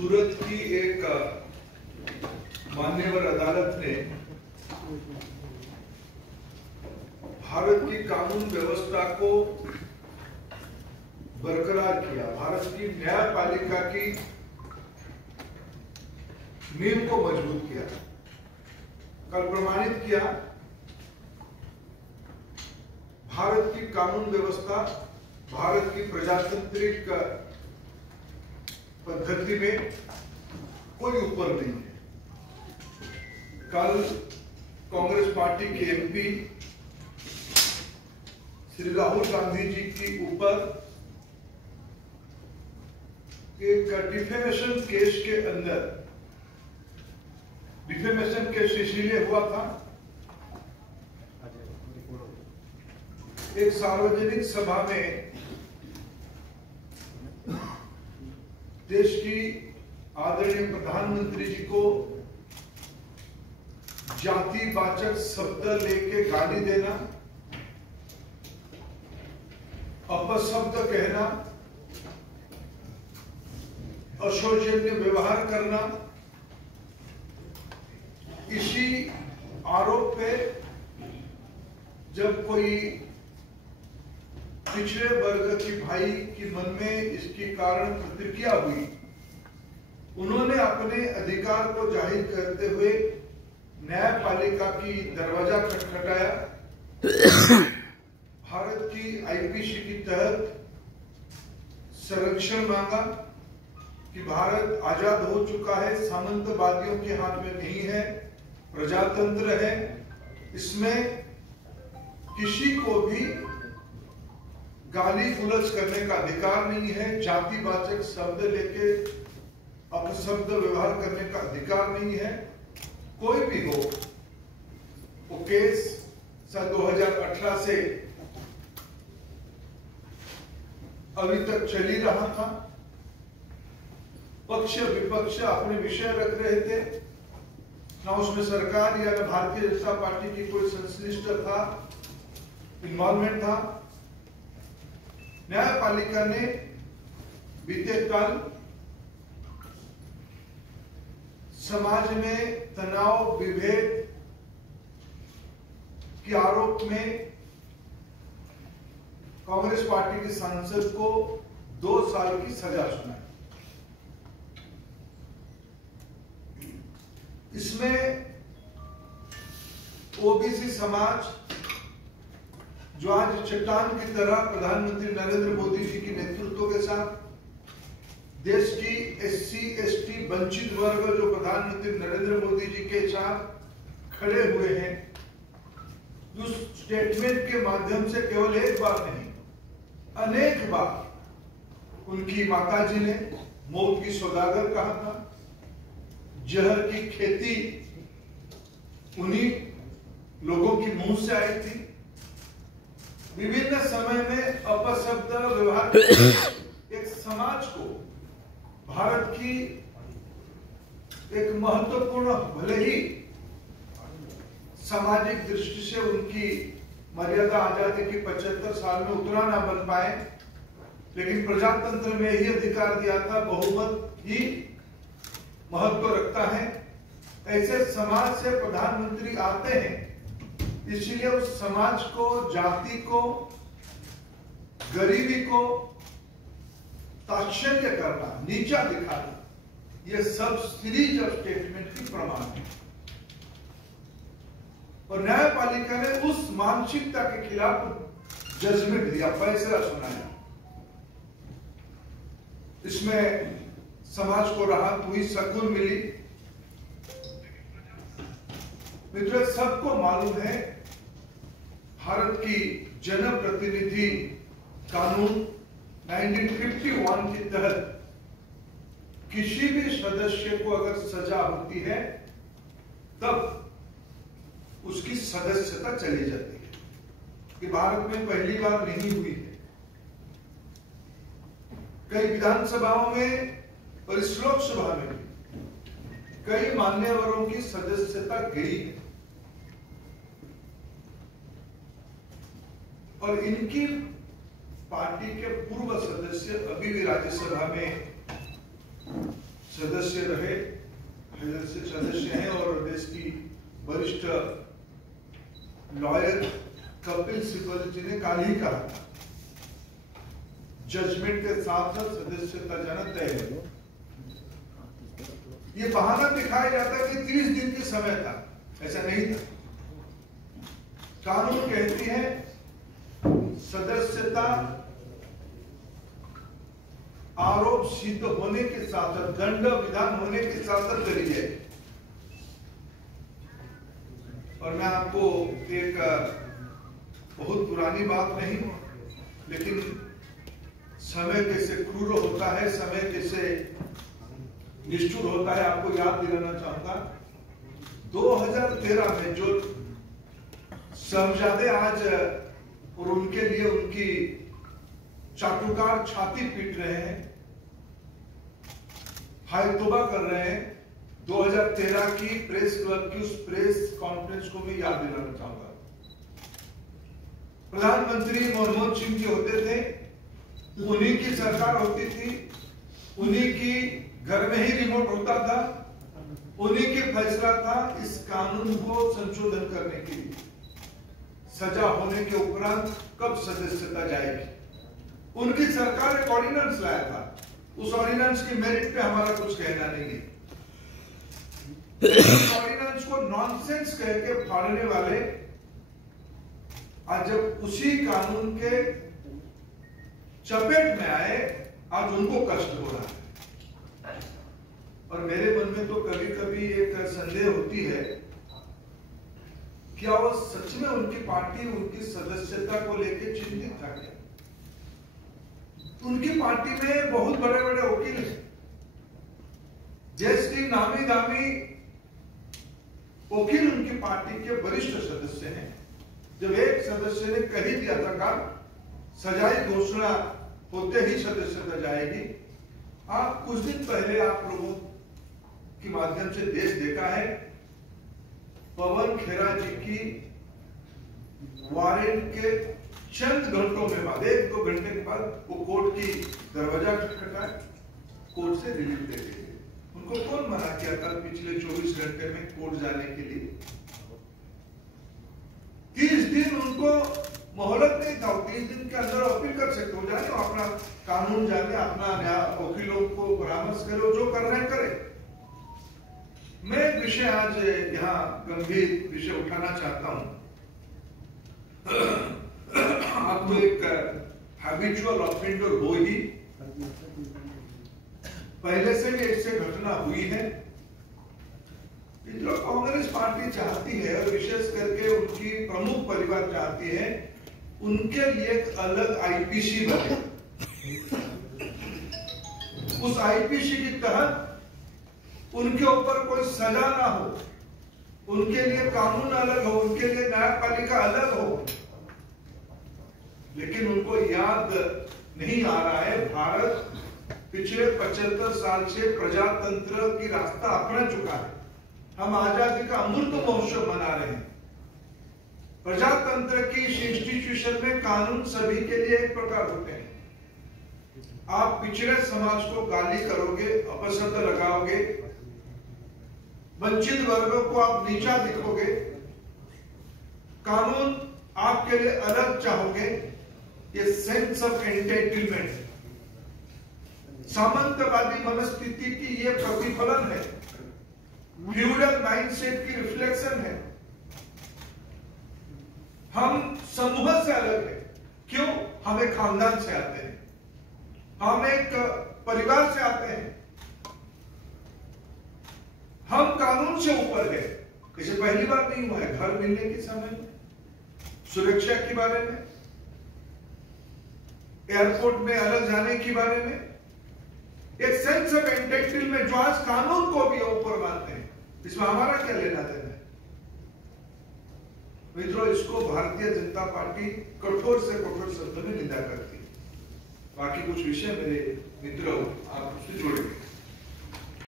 सूरत की एक मान्यवर अदालत ने भारत की कानून व्यवस्था को बरकरार किया, भारत की न्यायपालिका की नींव को मजबूत किया। कल प्रमाणित किया भारत की कानून व्यवस्था भारत की प्रजातांत्रिक पद्धति में कोई ऊपर नहीं है। कल कांग्रेस पार्टी के एमपी श्री राहुल गांधी जी के ऊपर एक डिफेमेशन केस के अंदर, डिफेमेशन केस इसलिए हुआ था, एक सार्वजनिक सभा में देश की आदरणीय प्रधानमंत्री जी को जातिवाचक शब्द लेके गाली देना, अपशब्द कहना, अशोचनीय व्यवहार करना, इसी आरोप पे जब कोई पिछड़े वर्ग की भाई की मन में इसके कारण प्रतिक्रिया हुई, उन्होंने अपने अधिकार को जाहिर करते हुए न्यायपालिका की दरवाजा खटखटाया। भारत की आईपीसी के तहत संरक्षण मांगा कि भारत आजाद हो चुका है, सामंतवादियों के हाथ में नहीं है, प्रजातंत्र है, इसमें किसी को भी गाली गुलज करने का अधिकार नहीं है, जातिवाचक शब्द लेके अपशब्द व्यवहार करने का अधिकार नहीं है। कोई भी हो, वो केस सन 2018 से अभी तक चल ही रहा था। पक्ष विपक्ष अपने विषय रख रहे थे, ना उसमें सरकार या भारतीय जनता पार्टी की कोई संश्लिष्ट था, इन्वॉल्वमेंट था। न्यायपालिका ने बीते कल समाज में तनाव विभेद के आरोप में कांग्रेस पार्टी के सांसद को 2 साल की सजा सुनाई। इसमें ओबीसी समाज जो आज चट्टान की तरह प्रधानमंत्री नरेंद्र मोदी जी के नेतृत्व के साथ, देश की एससी एसटी वंचित वर्ग जो प्रधानमंत्री नरेंद्र मोदी जी के साथ खड़े हुए हैं, उस स्टेटमेंट के माध्यम से केवल एक बार नहीं, अनेक बार उनकी माताजी ने मौत की सौदागर कहा था, जहर की खेती उन्हीं लोगों की मुंह से आई थी। विभिन्न समय में अपशब्द व्यवहार एक समाज को, भारत की एक महत्वपूर्ण, भले ही सामाजिक दृष्टि से उनकी मर्यादा आजादी के 75 साल में उतना ना बन पाए, लेकिन प्रजातंत्र में यही अधिकार दिया था, बहुमत ही महत्व रखता है। ऐसे समाज से प्रधानमंत्री आते हैं, इसलिए उस समाज को, जाति को, गरीबी को ताच्छल्य करना, नीचा दिखाना, यह सब सीरीज ऑफ स्टेटमेंट की प्रमाण है। और न्यायपालिका ने उस मानसिकता के खिलाफ जजमेंट दिया, फैसला सुनाया। इसमें समाज को राहत हुई, सुकून मिली। मित्रों, सबको मालूम है भारत की जनप्रतिनिधि कानून 1951 के तहत किसी भी सदस्य को अगर सजा होती है तब उसकी सदस्यता चली जाती है। कि भारत में पहली बार नहीं हुई है। कई विधानसभाओं में और इस लोकसभा में कई मान्यवरों की सदस्यता गई है और इनकी पार्टी के पूर्व सदस्य अभी भी राज्यसभा में सदस्य रहे, सदस्य हैं और देश की वरिष्ठ लॉयर कपिल सिब्बल जी ने कल ही कहा था, जजमेंट के साथ सदस्यता जाना तय है। ये बहाना दिखाया जाता है कि 30 दिन के समय था, ऐसा नहीं था। कानून कहती है सदस्यता आरोप सिद्ध होने के साथ साथ, दंड विधान होने के साथ साथ करी जाए। और मैं आपको एक बहुत पुरानी बात नहीं, लेकिन समय कैसे क्रूर होता है, समय कैसे निष्ठुर होता है, आपको याद दिलाना चाहूंगा। 2013 में जो साहबजादे आज और उनके लिए उनकी चाटुकार छाती पीट रहे हैं, हाय तौबा कर रहे हैं, 2013 की प्रेस क्लब की उस प्रेस कॉन्फ्रेंस को मैं याद दिलाना चाहूंगा। प्रधानमंत्री मनमोहन सिंह जी होते थे, उन्हीं की सरकार होती थी, उन्हीं की घर में ही रिमोट होता था, उन्हीं के फैसला था इस कानून को संशोधन करने के लिए। सजा होने के उपरांत कब सदस्यता जाएगी, उनकी सरकार एक ऑर्डिनेंस लाया था। उस ऑर्डिनेंस की मेरिट पे हमारा कुछ कहना नहीं है। उस ऑर्डिनेंस को नॉनसेंस कह के फाड़ने वाले आज जब उसी कानून के चपेट में आए, आज उनको कष्ट हो रहा है। और मेरे मन में तो कभी कभी एक संदेह होती है, क्या वो सच में उनकी पार्टी उनकी सदस्यता को लेकर चिंतित था क्या? उनकी पार्टी में बहुत बड़े बड़े वकील हैं, देश की नामी दामी वकील उनकी पार्टी के वरिष्ठ सदस्य हैं। जब एक सदस्य ने कह ही दिया था का सजाई घोषणा होते ही सदस्यता जाएगी। आप कुछ दिन पहले आप लोगों के माध्यम से देश देखा है, पवन खेरा जी की वारंट के चंद घंटों में बाद, 1-2 घंटे के बाद वो कोर्ट की दरवाजा खटखटा, कोर्ट से रिलीफ दे दी। उनको कौन मना किया था पिछले 24 घंटे में कोर्ट जाने के लिए? 30 दिन उनको मोहलत नहीं था, 30 दिन के अंदर अपील कर सकते हो, जाने अपना कानून जाने, अपना न्याय वकीलों को परामर्श करो, जो करना है करे। मैं एक विषय आज यहाँ गंभीर विषय उठाना चाहता हूं। आपको एक हैबिचुअल ऑफेंडर हो ही, पहले से भी इससे घटना हुई है। जो कांग्रेस पार्टी चाहती है और विशेष करके उनकी प्रमुख परिवार चाहती है, उनके लिए एक अलग आईपीसी बने। उस आईपीसी के तहत उनके ऊपर कोई सजा ना हो, उनके लिए कानून अलग हो, उनके लिए न्यायपालिका अलग हो। लेकिन उनको याद नहीं आ रहा है, भारत पिछले 75 साल से प्रजातंत्र की रास्ता अपना चुका है। हम आजादी का अमृत महोत्सव मना रहे हैं। प्रजातंत्र की इंस्टीट्यूशन में कानून सभी के लिए एक प्रकार होते हैं। आप पिछड़े समाज को गाली करोगे, अपशब्द लगाओगे, वंचित वर्गों को आप नीचा दिखोगे, कानून आपके लिए अलग चाहोगे, ये सेंस ऑफ एंटाइटलमेंट, सामंतवादी मनस्थिति की ये प्रतिफलन है, फ्यूडल माइंडसेट की रिफ्लेक्शन है। हम समूह से अलग है। क्यों? हम एक खानदान से आते हैं, हम एक परिवार से आते हैं, हम कानून से ऊपर है। इसे पहली बार नहीं हुआ है। घर मिलने के समय में, सुरक्षा के बारे में, एयरपोर्ट में अलग जाने के बारे में, एक सेंस ऑफ एंटाइटलमेंट जो आज कानून को भी ऊपर मानते हैं, इसमें हमारा क्या लेना देना है? मित्रों, इसको भारतीय जनता पार्टी कठोर से कठोर शब्दों में निंदा करती है। बाकी कुछ विषय मेरे मित्रों आप उससे जुड़ेंगे।